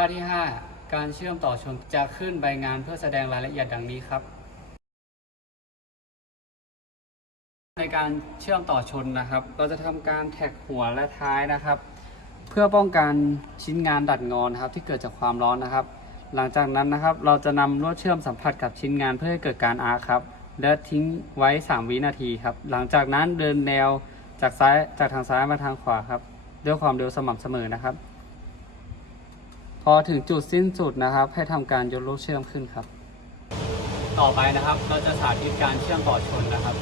ท่าที่ 5 การเชื่อมต่อชนจะขึ้นใบงานเพื่อแสดงรายละเอียดดังนี้ครับ ในการเชื่อมต่อชนนะครับ เราจะทำการแท็กหัวและท้ายนะครับ เพื่อป้องกันชิ้นงานดัดงอนนะครับ ที่เกิดจากความร้อนนะครับ หลังจากนั้นนะครับ เราจะนำลวดเชื่อมสัมผัสกับชิ้นงานเพื่อให้เกิดการอาร์คครับและทิ้งไว้ 3 วินาทีครับ หลังจากนั้นเดินแนวจากซ้ายจากทางซ้ายมาทางขวาครับ ด้วยความเร็วสม่ำเสมอนะครับ พอถึงจุดสิ้นสุดนะครับ ให้ทำการยกลูกเชื่อมขึ้นครับ ต่อไปนะครับเราจะสาธิตการเชื่อมบ่อชนนะครับ